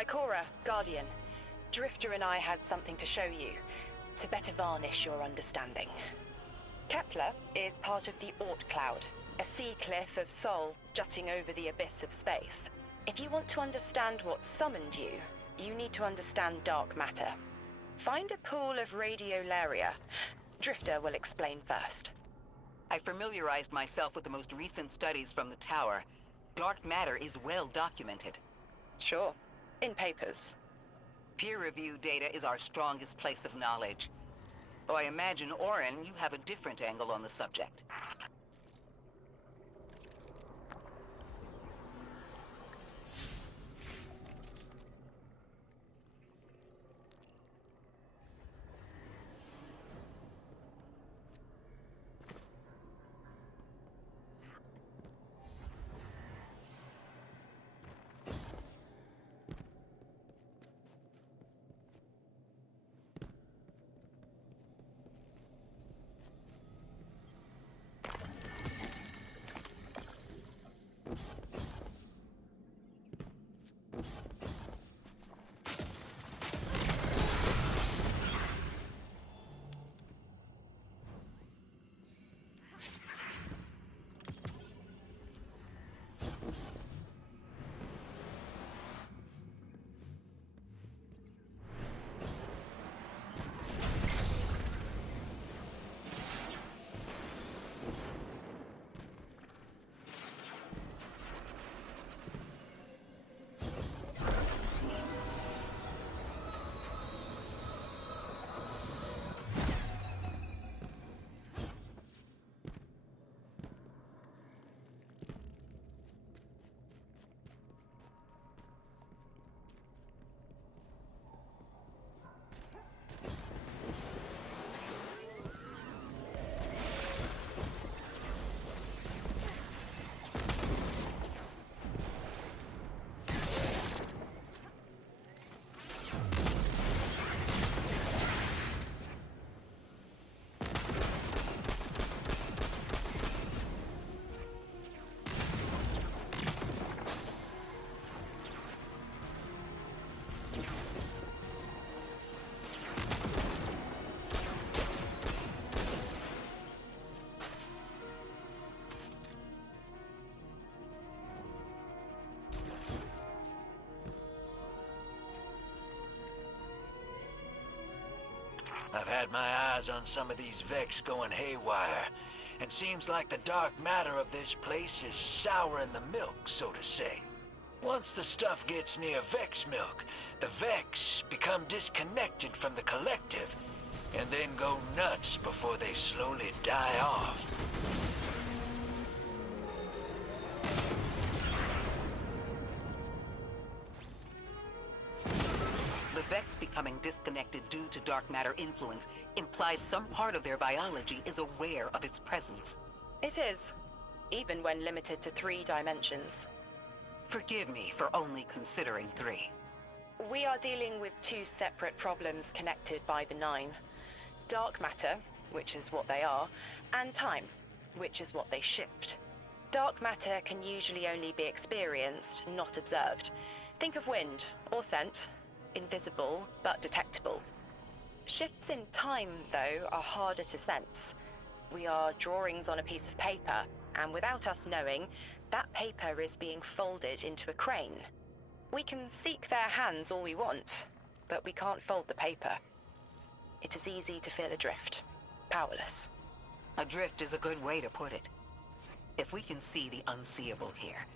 Ikora, Guardian. Drifter and I had something to show you, to better varnish your understanding. Kepler is part of the Oort Cloud, a sea cliff of Sol jutting over the abyss of space. If you want to understand what summoned you, you need to understand dark matter. Find a pool of radiolaria. Drifter will explain first. I familiarized myself with the most recent studies from the tower. Dark matter is well documented. Sure. In papers. Peer-reviewed data is our strongest place of knowledge. Though I imagine, Orin, you have a different angle on the subject. I've had my eyes on some of these Vex going haywire, and seems like the dark matter of this place is souring the milk, so to say. Once the stuff gets near Vex milk, the Vex become disconnected from the collective, and then go nuts before they slowly die off. The Vex becoming disconnected due to dark matter influence implies some part of their biology is aware of its presence. It is, even when limited to 3 dimensions. Forgive me for only considering 3. We are dealing with 2 separate problems connected by the 9. Dark matter, which is what they are, and time, which is what they shift. Dark matter can usually only be experienced, not observed. Think of wind, or scent. Invisible, but detectable. Shifts in time, though, are harder to sense. We are drawings on a piece of paper, and without us knowing, that paper is being folded into a crane. We can seek their hands all we want, but we can't fold the paper. It is easy to feel adrift, powerless. Adrift is a good way to put it. If we can see the unseeable here,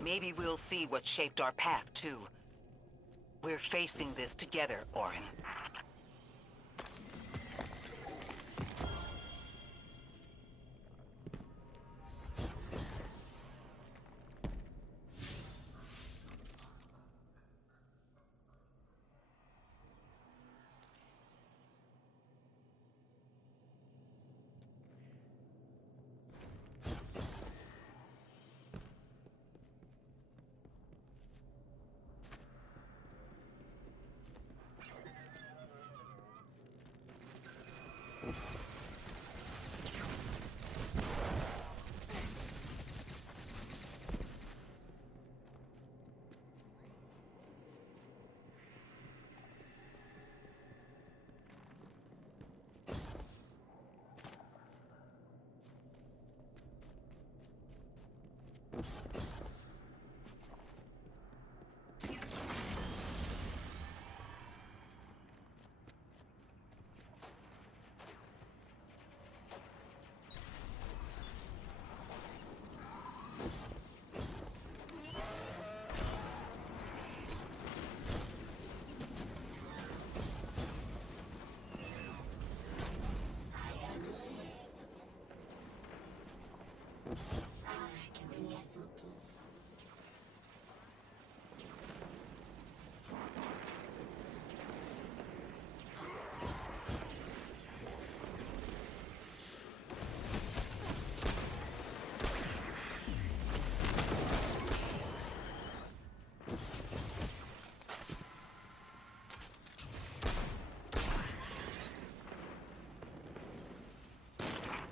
maybe we'll see what shaped our path, too. We're facing this together, Orin.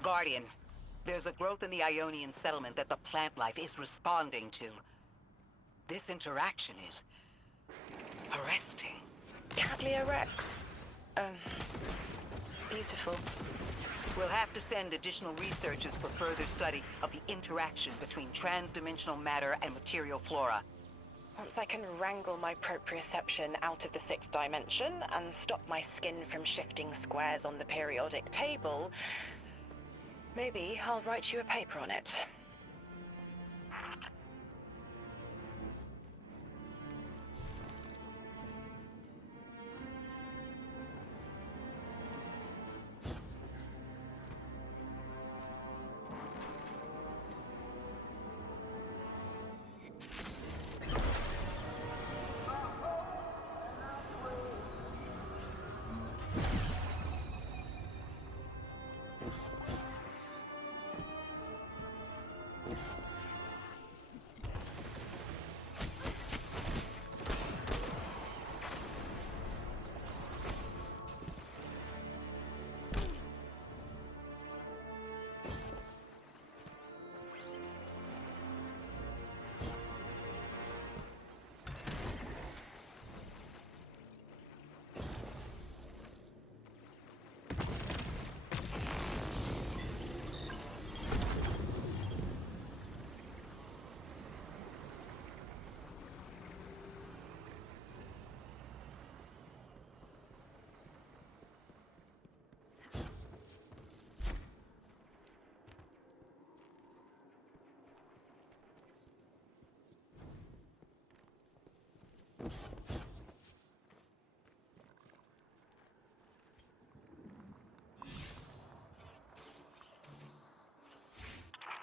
Guardian, there's a growth in the Ionian settlement that the plant life is responding to. This interaction is arresting. Catlia Rex. Beautiful. We'll have to send additional researchers for further study of the interaction between transdimensional matter and material flora. Once I can wrangle my proprioception out of the sixth dimension and stop my skin from shifting squares on the periodic table, maybe I'll write you a paper on it.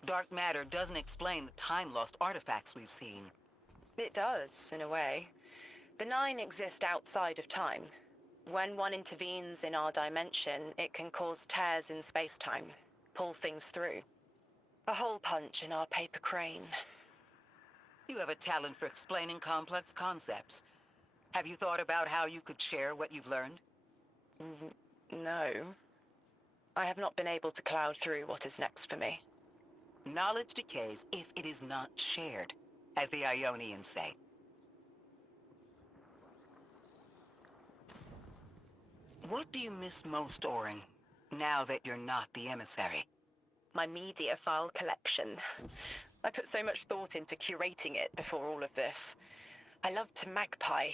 Dark matter doesn't explain the time-lost artifacts we've seen. It does, in a way. The Nine exist outside of time. When one intervenes in our dimension, it can cause tears in space-time, pull things through. A hole punch in our paper crane. You have a talent for explaining complex concepts. Have you thought about how you could share what you've learned? No. I have not been able to cloud through what is next for me. Knowledge decays if it is not shared, as the Ionians say. What do you miss most, Orin, now that you're not the emissary? My media file collection. I put so much thought into curating it before all of this. I loved to magpie.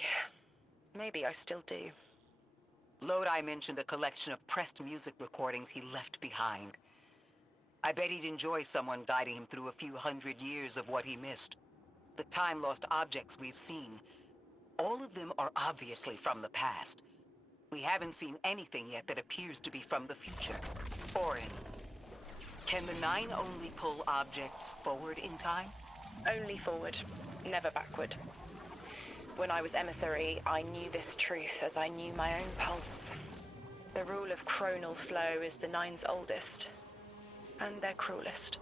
Maybe I still do. Lodi mentioned a collection of pressed music recordings he left behind. I bet he'd enjoy someone guiding him through a few hundred years of what he missed. The time-lost objects we've seen, all of them are obviously from the past. We haven't seen anything yet that appears to be from the future. Orin, can the Nine only pull objects forward in time? Only forward, never backward. When I was emissary, I knew this truth as I knew my own pulse. The rule of chronal flow is the Nine's oldest, and their cruelest.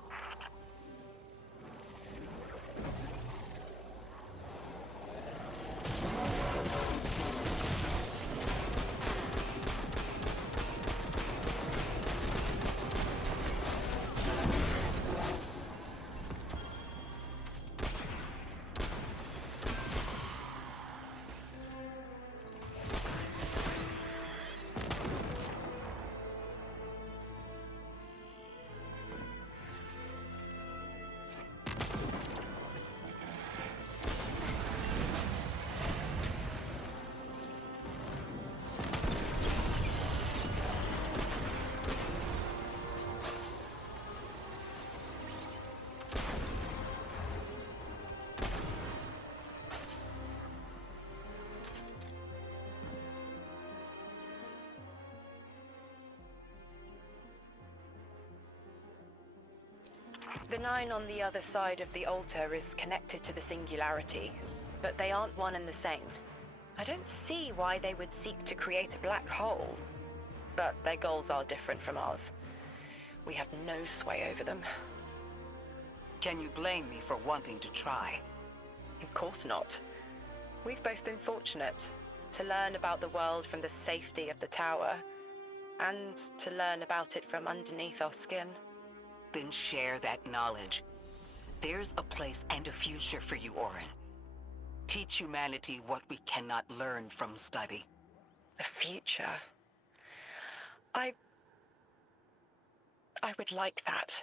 The nine on the other side of the altar is connected to the singularity, but they aren't one and the same. I don't see why they would seek to create a black hole, but their goals are different from ours. We have no sway over them. Can you blame me for wanting to try? Of course not. We've both been fortunate to learn about the world from the safety of the tower, and to learn about it from underneath our skin. Then share that knowledge. There's a place and a future for you, Orin. Teach humanity what we cannot learn from study. A future? I would like that.